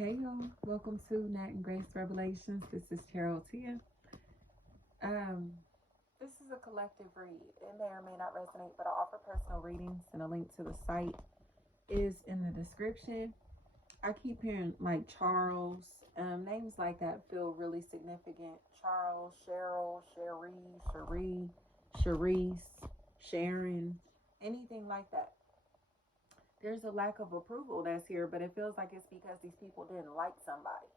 Hey y'all, welcome to Nat and Grace Revelations. This is Tarot Tia. Um, this is a collective read. It may or may not resonate, but I offer personal readings, and a link to the site is in the description. I keep hearing like Charles, names like that feel really significant. Charles, Cheryl, Cherise, Sharon, anything like that. There's a lack of approval that's here, but it feels like it's because these people didn't like somebody.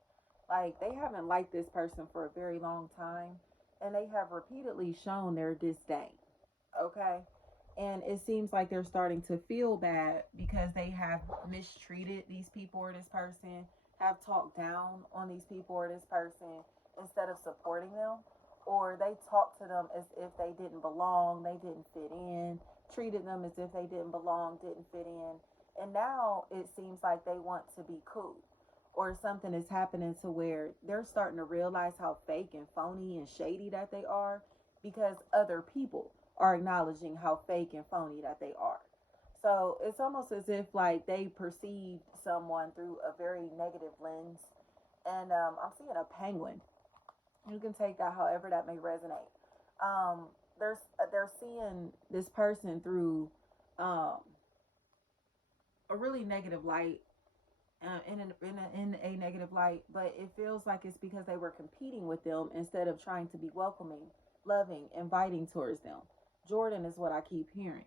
Like they haven't liked this person for a very long time, and they have repeatedly shown their disdain. Okay? And it seems like they're starting to feel bad because they have mistreated these people or this person, have talked down on these people or this person instead of supporting them, or they talked to them as if they didn't belong, they didn't fit in, treated them as if they didn't belong, didn't fit in. And now it seems like they want to be cool, or something is happening to where they're starting to realize how fake and phony and shady that they are, because other people are acknowledging how fake and phony that they are. So it's almost as if like they perceived someone through a very negative lens. And I'm seeing a penguin. You can take that however that may resonate. Um, they're seeing this person through um, a really negative light, in a negative light, but it feels like it's because they were competing with them instead of trying to be welcoming, loving, inviting towards them. Jordan is what I keep hearing.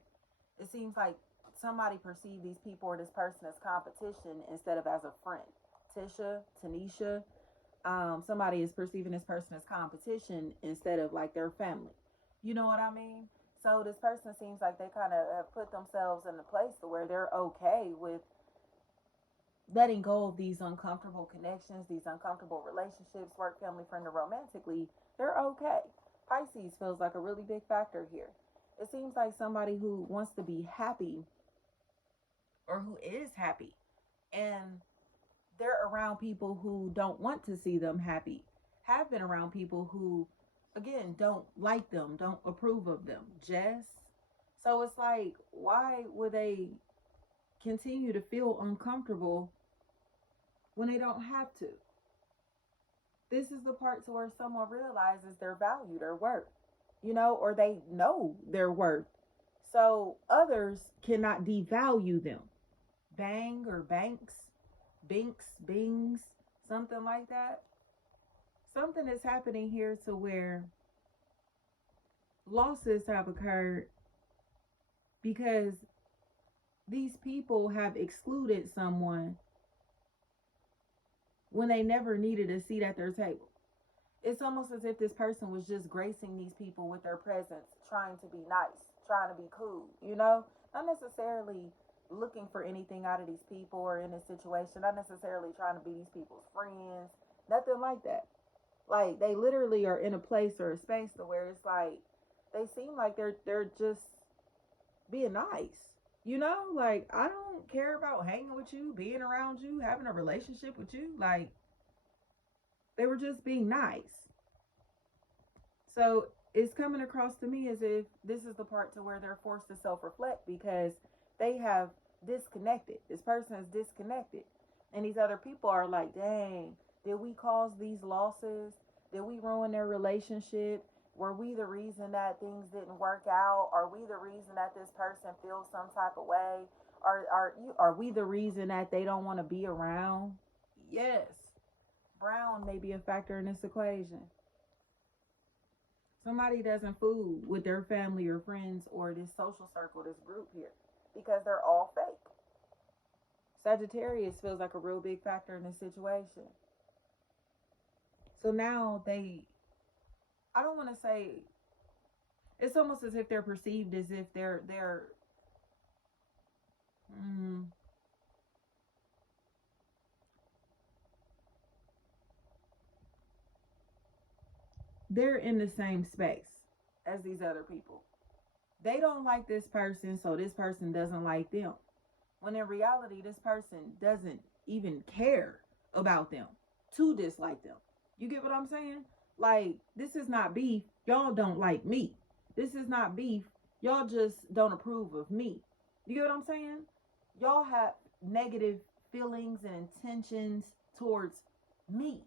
It seems like somebody perceived these people or this person as competition instead of as a friend. Tisha, Tanisha, somebody is perceiving this person as competition instead of like their family. You know what I mean? So this person seems like they kind of have put themselves in a place to where they're okay with letting go of these uncomfortable connections, these uncomfortable relationships, work, family, friend, or romantically. They're okay. Pisces feels like a really big factor here. It seems like somebody who wants to be happy or who is happy, and they're around people who don't want to see them happy, have been around people who, again, don't like them, don't approve of them. Jess. So it's like, why would they continue to feel uncomfortable when they don't have to? This is the part to where someone realizes their value, their worth, or they know their worth. So others cannot devalue them. Bang or banks, binks, bings, something like that. Something is happening here to where losses have occurred because these people have excluded someone when they never needed a seat at their table. It's almost as if this person was just gracing these people with their presence, trying to be nice, trying to be cool, not necessarily looking for anything out of these people or in this situation, not necessarily trying to be these people's friends, nothing like that. Like they literally are in a place or a space to where it's like they seem like they're just being nice. Like I don't care about hanging with you, being around you, having a relationship with you. Like they were just being nice. So it's coming across to me as if this is the part to where they're forced to self-reflect because they have disconnected. This person is disconnected. And these other people are like, dang, did we cause these losses? Did we ruin their relationship? Were we the reason that things didn't work out? Are we the reason that this person feels some type of way? Are we the reason that they don't want to be around? Yes. Brown may be a factor in this equation. Somebody doesn't fool with their family or friends or this social circle, this group here, because they're all fake. Sagittarius feels like a real big factor in this situation. So now I don't want to say, it's almost as if they're perceived as if mm, they're in the same space as these other people. They don't like this person, so this person doesn't like them. When in reality, this person doesn't even care about them to dislike them. You get what I'm saying? Like, this is not beef. Y'all don't like me. This is not beef. Y'all just don't approve of me. You get what I'm saying? Y'all have negative feelings and intentions towards me,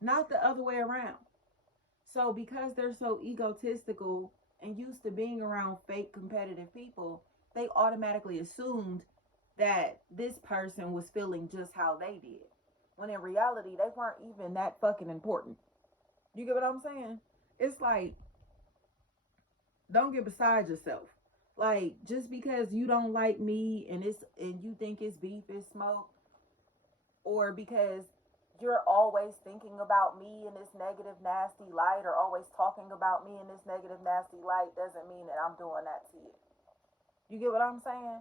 not the other way around. So because they're so egotistical and used to being around fake competitive people, they automatically assumed that this person was feeling just how they did. When in reality, they weren't even that fucking important. You get what I'm saying? It's like, don't get beside yourself. Like, just because you don't like me and you think it's beef, it's smoke, or because you're always thinking about me in this negative, nasty light, or always talking about me in this negative, nasty light, doesn't mean that I'm doing that to you. You get what I'm saying?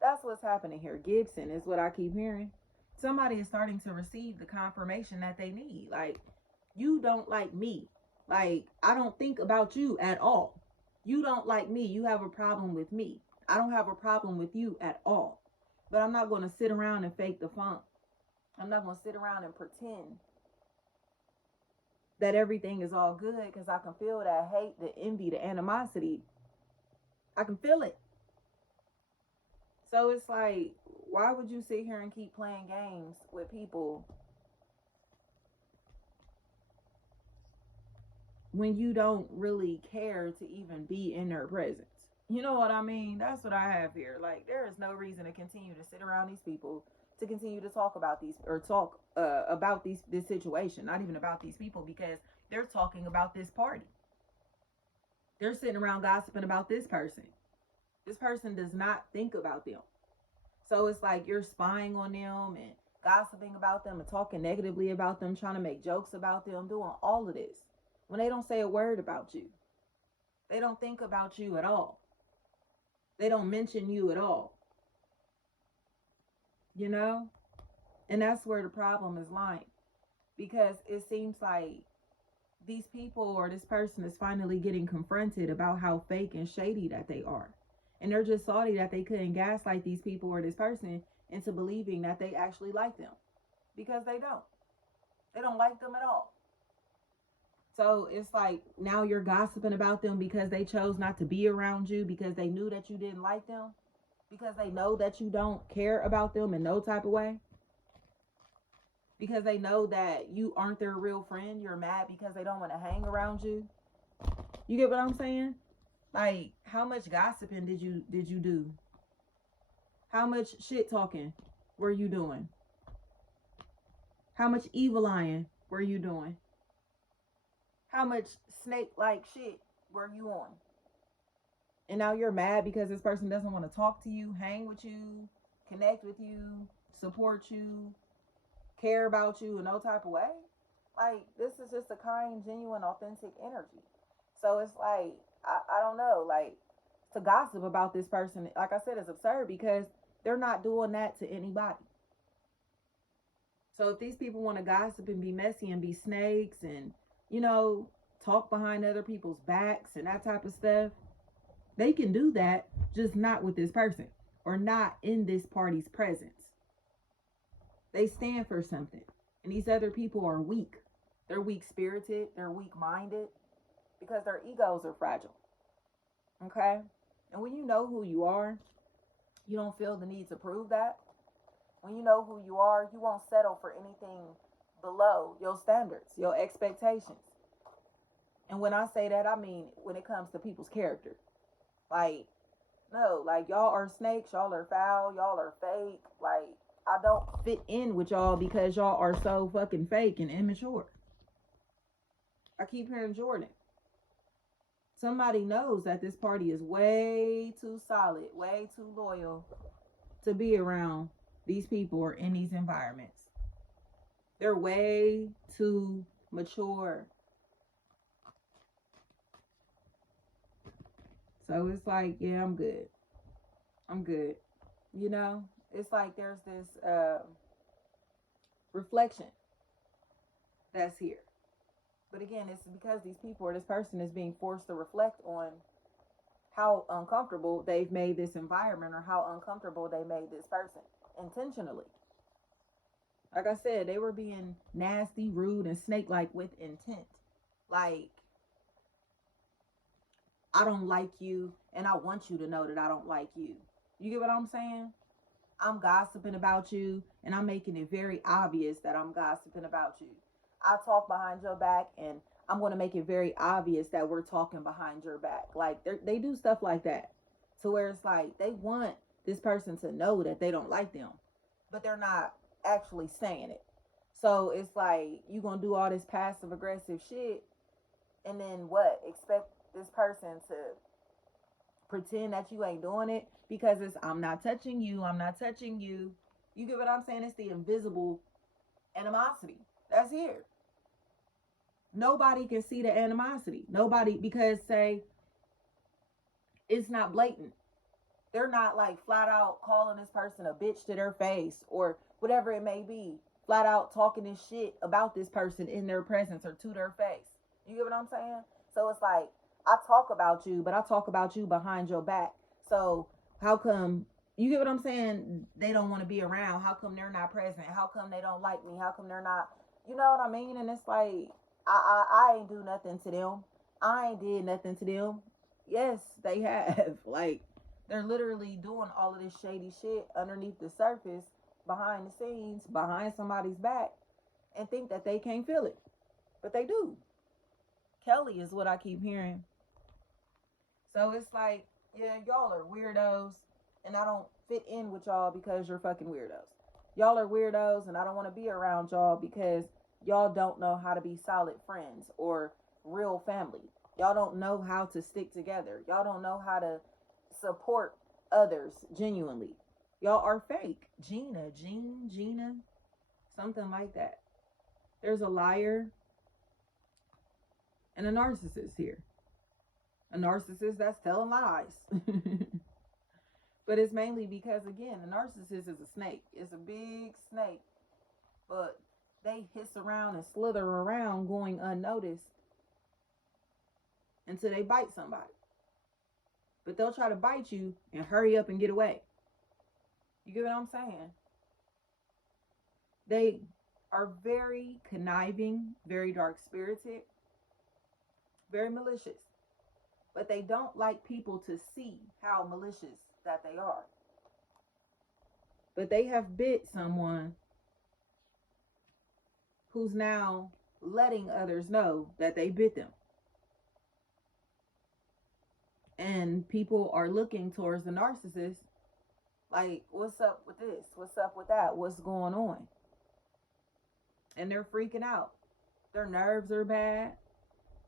That's what's happening here. Gibson is what I keep hearing. Somebody is starting to receive the confirmation that they need. Like, you don't like me. Like, I don't think about you at all. You don't like me. You have a problem with me. I don't have a problem with you at all. But I'm not going to sit around and fake the funk. I'm not going to sit around and pretend that everything is all good, because I can feel that hate, the envy, the animosity. I can feel it. So it's like, why would you sit here and keep playing games with people when you don't really care to even be in their presence? You know what I mean? That's what I have here. Like, there is no reason to continue to sit around these people, to continue to talk about these, or talk about this situation. Not even about these people, because they're talking about this party. They're sitting around gossiping about this person. This person does not think about them. So it's like you're spying on them and gossiping about them and talking negatively about them, trying to make jokes about them, doing all of this when they don't say a word about you. They don't think about you at all. They don't mention you at all. You know? And that's where the problem is lying. Because it seems like these people, or this person, is finally getting confronted about how fake and shady that they are. And they're just salty that they couldn't gaslight these people or this person into believing that they actually like them. Because they don't. They don't like them at all. So it's like, now you're gossiping about them because they chose not to be around you, because they knew that you didn't like them, because they know that you don't care about them in no type of way, because they know that you aren't their real friend. You're mad because they don't want to hang around you. You get what I'm saying? Like, how much gossiping did you do? How much shit talking were you doing? How much evil eyeing were you doing? How much snake-like shit were you on? And now you're mad because this person doesn't want to talk to you, hang with you, connect with you, support you, care about you in no type of way. Like, this is just a kind, genuine, authentic energy. So it's like, I don't know, like, to gossip about this person, like I said, is absurd, because they're not doing that to anybody. So if these people want to gossip and be messy and be snakes and, you know, talk behind other people's backs and that type of stuff, they can do that, just not with this person, or not in this party's presence. They stand for something. And these other people are weak. They're weak-spirited. They're weak-minded, because their egos are fragile. Okay? And when you know who you are, you don't feel the need to prove that. When you know who you are, you won't settle for anything below your standards, your expectations. And when I say that, I mean when it comes to people's character. Like, no, like, y'all are snakes, y'all are foul, y'all are fake. Like, I don't fit in with y'all because y'all are so fucking fake and immature. I keep hearing Jordan. Somebody knows that this party is way too solid, way too loyal to be around these people or in these environments. They're way too mature. So it's like, yeah, I'm good. I'm good. You know, it's like there's this reflection that's here. But again, it's because these people or this person is being forced to reflect on how uncomfortable they've made this environment, or how uncomfortable they made this person intentionally. Like I said, they were being nasty, rude, and snake-like with intent. Like, I don't like you, and I want you to know that I don't like you. You get what I'm saying? I'm gossiping about you, and I'm making it very obvious that I'm gossiping about you. I talk behind your back, and I'm going to make it very obvious that we're talking behind your back. Like they do stuff like that, to where it's like they want this person to know that they don't like them, but they're not actually saying it. So it's like you gonna do all this passive aggressive shit, and then what? Expect this person to pretend that you ain't doing it because it's I'm not touching you, I'm not touching you. You get what I'm saying? It's the invisible animosity that's here. Nobody can see the animosity. Nobody, because say it's not blatant. They're not like flat out calling this person a bitch to their face or whatever it may be. Flat out talking this shit about this person in their presence or to their face. You get what I'm saying? So it's like I talk about you, but I talk about you behind your back. So how come, you get what I'm saying, they don't want to be around? How come they're not present? How come they don't like me? How come they're not, you know what I mean? And it's like I ain't do nothing to them. I ain't did nothing to them. Yes, they have. Like they're literally doing all of this shady shit underneath the surface, behind the scenes, behind somebody's back, and think that they can't feel it. But they do. Kelly is what I keep hearing. So it's like, yeah, y'all are weirdos, and I don't fit in with y'all because you're fucking weirdos. Y'all are weirdos, and I don't want to be around y'all because y'all don't know how to be solid friends or real family. Y'all don't know how to stick together. Y'all don't know how to support others genuinely. Y'all are fake. Gina, something like that. There's a liar and a narcissist here. A narcissist that's telling lies. But it's mainly because, again, the narcissist is a snake. It's a big snake. But they hiss around and slither around going unnoticed until they bite somebody. But they'll try to bite you and hurry up and get away. You get what I'm saying? They are very conniving, very dark-spirited, very malicious. But they don't like people to see how malicious that they are. But they have bit someone who's now letting others know that they bit them. And people are looking towards the narcissist like, what's up with this? What's up with that? What's going on? And they're freaking out. Their nerves are bad.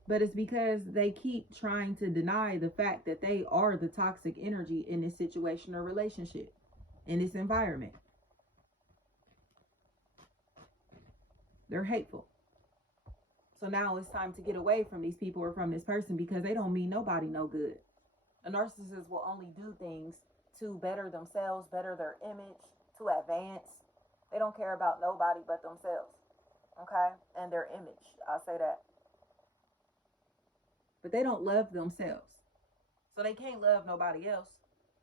But it's because they keep trying to deny the fact that they are the toxic energy in this situation or relationship, in this environment. They're hateful. So now it's time to get away from these people or from this person because they don't mean nobody no good. A narcissist will only do things to better themselves, better their image, to advance. They don't care about nobody but themselves. Okay? And their image. I'll say that. But they don't love themselves. So they can't love nobody else.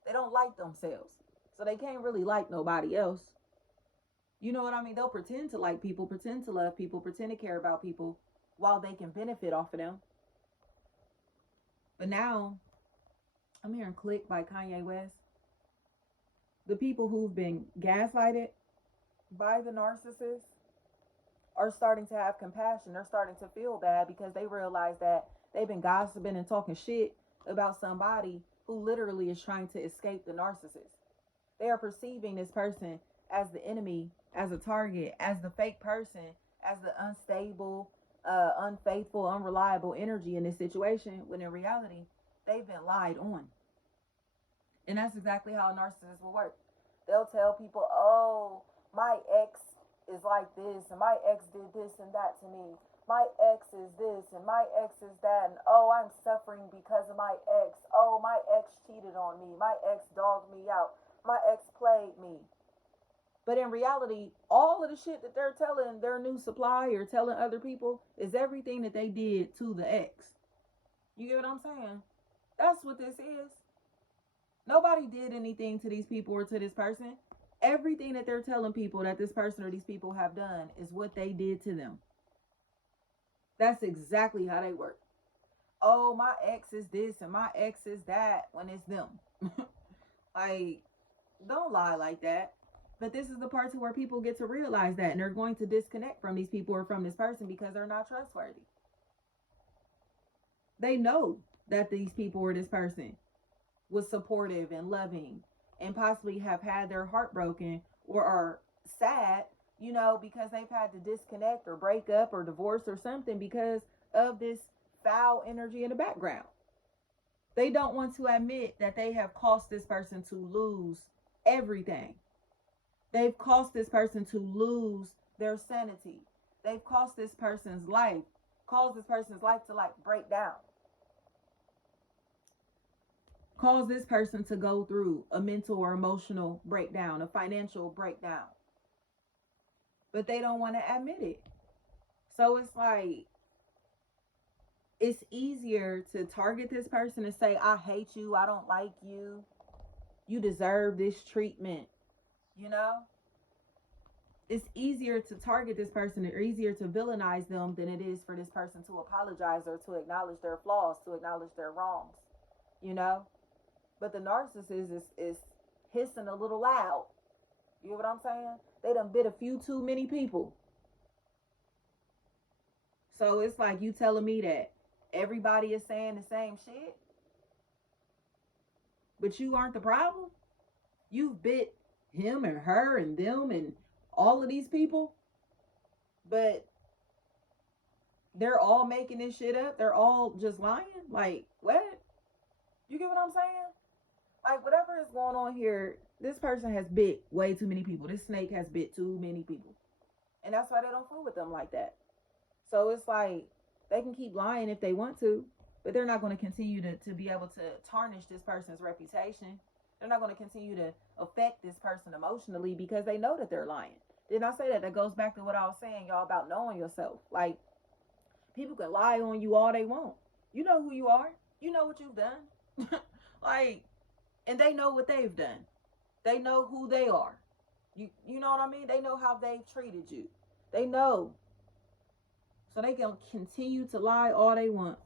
They don't like themselves. So they can't really like nobody else. You know what I mean? They'll pretend to like people, pretend to love people, pretend to care about people while they can benefit off of them. But now, I'm hearing Click by Kanye West. The people who've been gaslighted by the narcissist are starting to have compassion. They're starting to feel bad because they realize that they've been gossiping and talking shit about somebody who literally is trying to escape the narcissist. They are perceiving this person as the enemy, as a target, as the fake person, as the unstable, unfaithful, unreliable energy in this situation, when in reality, they've been lied on. And that's exactly how a narcissist will work. They'll tell people, oh, my ex is like this, and my ex did this and that to me. My ex is this, and my ex is that, and oh, I'm suffering because of my ex. Oh, my ex cheated on me. My ex dogged me out. My ex played me. But in reality, all of the shit that they're telling their new supply or telling other people is everything that they did to the ex. You get what I'm saying? That's what this is. Nobody did anything to these people or to this person. Everything that they're telling people that this person or these people have done is what they did to them. That's exactly how they work. Oh, my ex is this and my ex is that when it's them. Like, don't lie like that. But this is the part to where people get to realize that, and they're going to disconnect from these people or from this person because they're not trustworthy. They know that these people or this person was supportive and loving and possibly have had their heart broken or are sad, because they've had to disconnect or break up or divorce or something because of this foul energy in the background. They don't want to admit that they have caused this person to lose everything. They've caused this person to lose their sanity. They've caused this person's life, caused this person's life to break down. Cause this person to go through a mental or emotional breakdown, a financial breakdown. But they don't want to admit it. So it's easier to target this person and say, I hate you, I don't like you, you deserve this treatment, It's easier to target this person or easier to villainize them than it is for this person to apologize or to acknowledge their flaws, to acknowledge their wrongs, But the narcissist is hissing a little loud. You know what I'm saying? They done bit a few too many people. So it's like you telling me that everybody is saying the same shit, but you aren't the problem? You've bit him and her and them and all of these people, but they're all making this shit up. They're all just lying. Like, what? You get what I'm saying? Whatever is going on here, this person has bit way too many people. This snake has bit too many people. And that's why they don't fool with them like that. So it's like, they can keep lying if they want to, but they're not going to continue to be able to tarnish this person's reputation. They're not going to continue to affect this person emotionally because they know that they're lying. Didn't I say that? That goes back to what I was saying, y'all, about knowing yourself. People can lie on you all they want. You know who you are. You know what you've done. And they know what they've done. They know who they are. You know what I mean? They know how they've treated you. They know. So they can continue to lie all they want.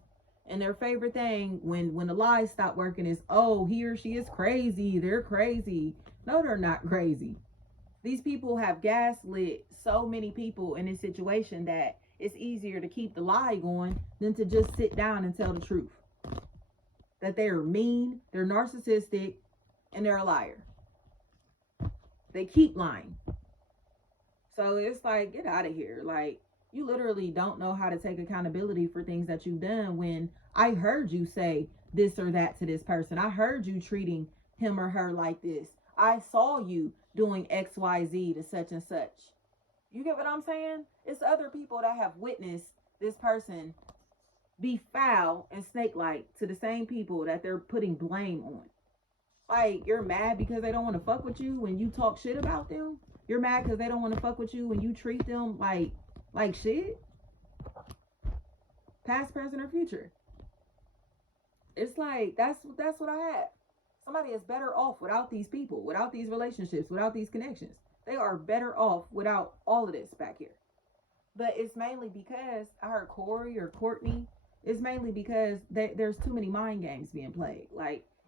And their favorite thing when the lies stop working is, oh, he or she is crazy. They're crazy. No, they're not crazy. These people have gaslit so many people in this situation that it's easier to keep the lie going than to just sit down and tell the truth. That they're mean, they're narcissistic, and they're a liar. They keep lying. So it's like, get out of here. You literally don't know how to take accountability for things that you've done when I heard you say this or that to this person. I heard you treating him or her like this. I saw you doing XYZ to such and such. You get what I'm saying? It's other people that have witnessed this person be foul and snake-like to the same people that they're putting blame on. You're mad because they don't want to fuck with you when you talk shit about them? You're mad because they don't want to fuck with you when you treat them like shit? Past, present, or future. It's that's what I have. Somebody is better off without these people, without these relationships, without these connections. They are better off without all of this back here. But it's mainly because, I heard Corey or Courtney, it's mainly because there's too many mind games being played.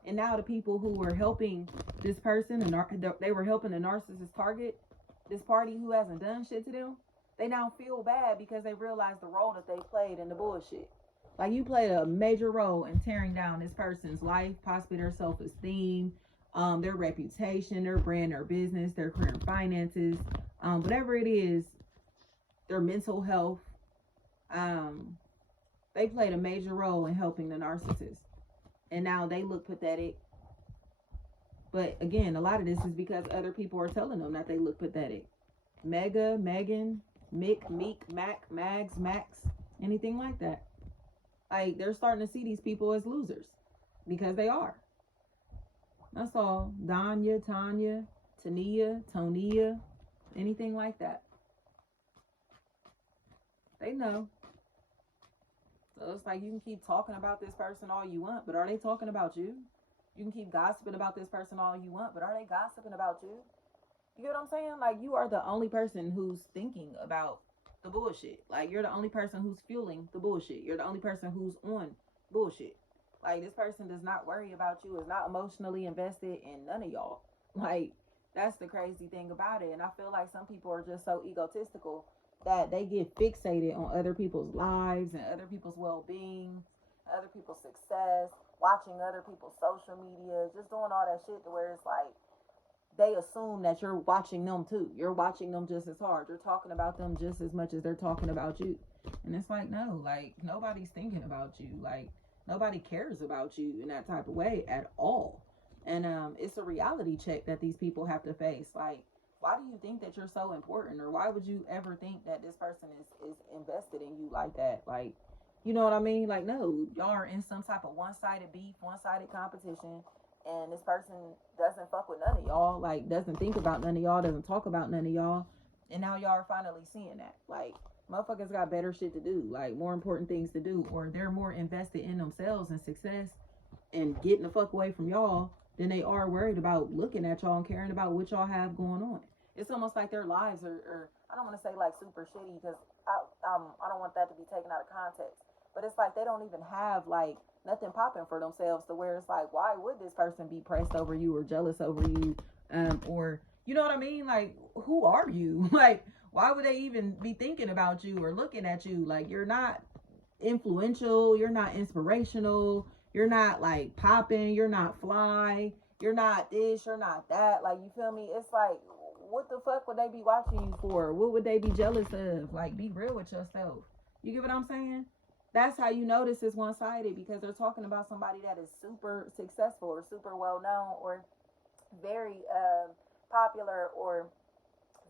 And now the people who were helping this person, they were helping the narcissist target this party who hasn't done shit to them. They now feel bad because they realize the role that they played in the bullshit. You played a major role in tearing down this person's life, possibly their self-esteem, their reputation, their brand, their business, their career and finances, whatever it is, their mental health. They played a major role in helping the narcissist. And now they look pathetic. But again, a lot of this is because other people are telling them that they look pathetic. Mega, Megan, Mick, Meek, Mac, Mags, Max, anything like that. They're starting to see these people as losers because they are. That's all. Danya, Tanya, Tania, Tonia, anything like that. They know. So it's you can keep talking about this person all you want, but are they talking about you? You can keep gossiping about this person all you want, but are they gossiping about you? You get what I'm saying? You are the only person who's thinking about the bullshit. You're the only person who's fueling the bullshit. You're the only person who's on bullshit. This person does not worry about you, is not emotionally invested in none of y'all. That's the crazy thing about it. And I feel like some people are just so egotistical that they get fixated on other people's lives and other people's well-being, other people's success, watching other people's social media, just doing all that shit to where it's like they assume that you're watching them too. You're watching them just as hard. You're talking about them just as much as they're talking about you. And it's like, no, like nobody's thinking about you. Like nobody cares about you in that type of way at all. And it's a reality check that these people have to face. Like, why do you think that you're so important? Or why would you ever think that this person is invested in you like that? Like, you know what I mean? Like, no, y'all are in some type of one-sided beef, one-sided competition, and this person doesn't fuck with none of y'all, like doesn't think about none of y'all, doesn't talk about none of y'all, and now y'all are finally seeing that. Like, motherfuckers got better shit to do, like more important things to do, or they're more invested in themselves and success and getting the fuck away from y'all than they are worried about looking at y'all and caring about what y'all have going on. It's almost like their lives are I don't want to say like super shitty, because I don't want that to be taken out of context, but it's like they don't even have like nothing popping for themselves to where it's like, why would this person be pressed over you or jealous over you, or you know what I mean? Like, who are you? Like, why would they even be thinking about you or looking at you? Like, you're not influential, you're not inspirational, you're not like popping, you're not fly, you're not this, you're not that. Like, you feel me? It's like, what the fuck would they be watching you for? What would they be jealous of? Like, be real with yourself. You get what I'm saying? That's how you know this is one-sided, because they're talking about somebody that is super successful or super well known or very popular or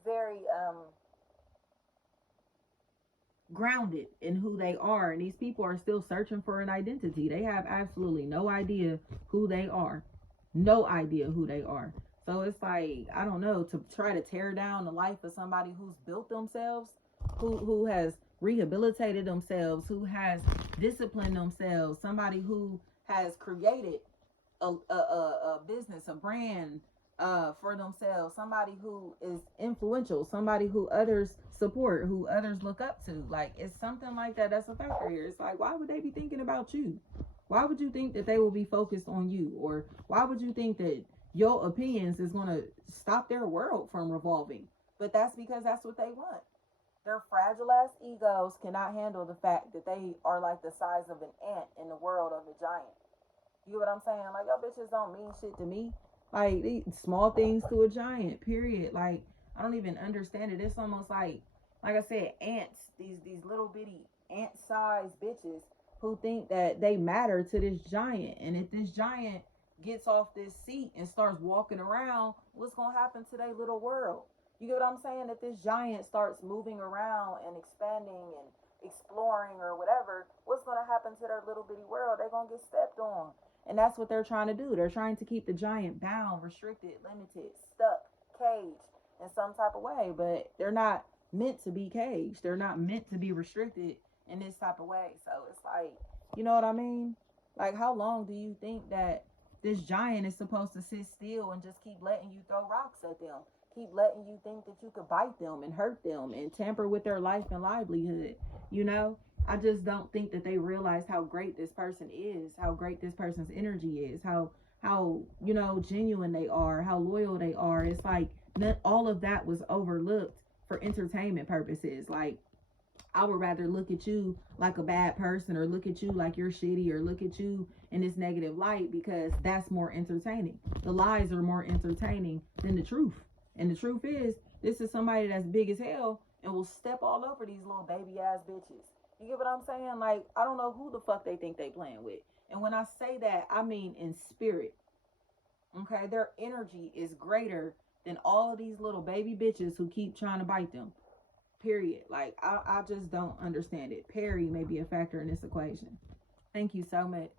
very grounded in who they are, and these people are still searching for an identity. They have absolutely no idea who they are. No idea who they are. So it's like, I don't know, to try to tear down the life of somebody who's built themselves, who has rehabilitated themselves, who has disciplined themselves, somebody who has created a business, a brand for themselves, somebody who is influential, somebody who others support, who others look up to. Like, it's something like that that's a factor here. It's like, why would they be thinking about you? Why would you think that they will be focused on you? Or why would you think that your opinions is going to stop their world from revolving? But that's because that's what they want. Their fragile ass egos cannot handle the fact that they are like the size of an ant in the world of a giant. You know what I'm saying? Like, y'all bitches don't mean shit to me. Like, these small things to a giant, period. Like, I don't even understand it. It's almost like I said, ants, these little bitty ant-sized bitches who think that they matter to this giant. And if this giant gets off this seat and starts walking around, what's going to happen to their little world? You get what I'm saying? If this giant starts moving around and expanding and exploring or whatever, what's going to happen to their little bitty world? They're going to get stepped on. And that's what they're trying to do. They're trying to keep the giant bound, restricted, limited, stuck, caged in some type of way. But they're not meant to be caged. They're not meant to be restricted in this type of way. So it's like, you know what I mean? Like, how long do you think that this giant is supposed to sit still and just keep letting you throw rocks at them? Keep letting you think that you could bite them and hurt them and tamper with their life and livelihood, you know? I just don't think that they realize how great this person is, how great this person's energy is, how you know, genuine they are, how loyal they are. It's like all of that was overlooked for entertainment purposes. Like, I would rather look at you like a bad person, or look at you like you're shitty, or look at you in this negative light, because that's more entertaining. The lies are more entertaining than the truth. And the truth is, this is somebody that's big as hell and will step all over these little baby ass bitches. You get what I'm saying? Like, I don't know who the fuck they think they playing with. And when I say that, I mean in spirit. Okay? Their energy is greater than all of these little baby bitches who keep trying to bite them. Period. Like, I just don't understand it. Perry may be a factor in this equation. Thank you so much.